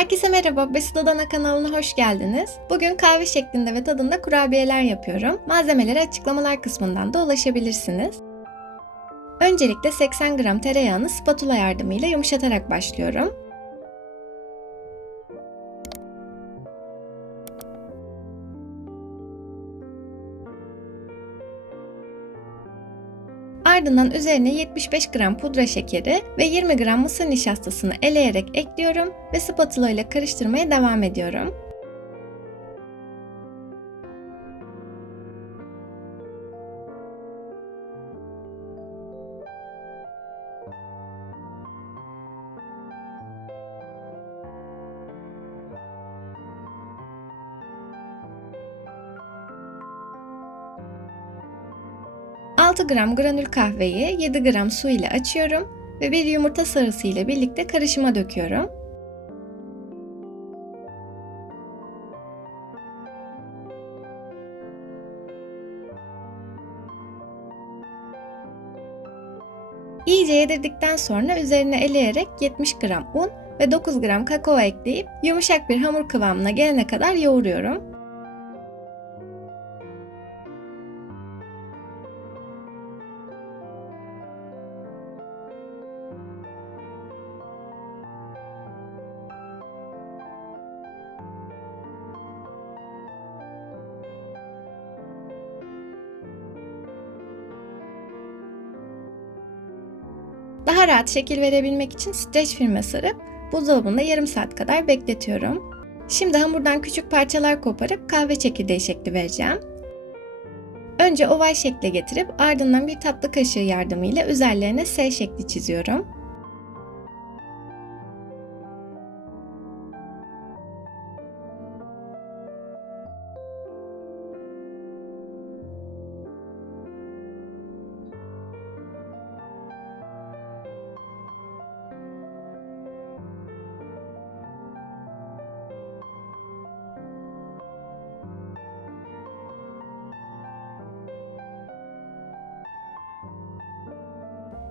Herkese merhaba, Besit Odana kanalına hoş geldiniz. Bugün kahve şeklinde ve tadında kurabiyeler yapıyorum. Malzemeleri açıklamalar kısmından da ulaşabilirsiniz. Öncelikle 80 gram tereyağını spatula yardımıyla yumuşatarak başlıyorum. Ardından üzerine 75 gram pudra şekeri ve 20 gram mısır nişastasını eleyerek ekliyorum ve spatula ile karıştırmaya devam ediyorum. ...6 gram granül kahveyi 7 gram su ile açıyorum ve bir yumurta sarısı ile birlikte karışıma döküyorum. İyice yedirdikten sonra üzerine eleyerek 70 gram un ve 9 gram kakao ekleyip yumuşak bir hamur kıvamına gelene kadar yoğuruyorum. Daha rahat şekil verebilmek için streç filme sarıp buzdolabında yarım saat kadar bekletiyorum. Şimdi hamurdan küçük parçalar koparıp kahve çekirdeği şekli vereceğim. Önce oval şekle getirip ardından bir tatlı kaşığı yardımıyla üzerlerine S şekli çiziyorum.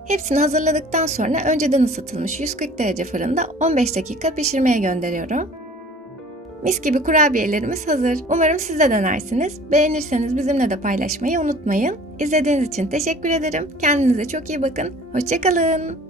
Hepsini hazırladıktan sonra önceden ısıtılmış 140 derece fırında 15 dakika pişirmeye gönderiyorum. Mis gibi kurabiyelerimiz hazır. Umarım siz de denersiniz. Beğenirseniz bizimle de paylaşmayı unutmayın. İzlediğiniz için teşekkür ederim. Kendinize çok iyi bakın. Hoşçakalın.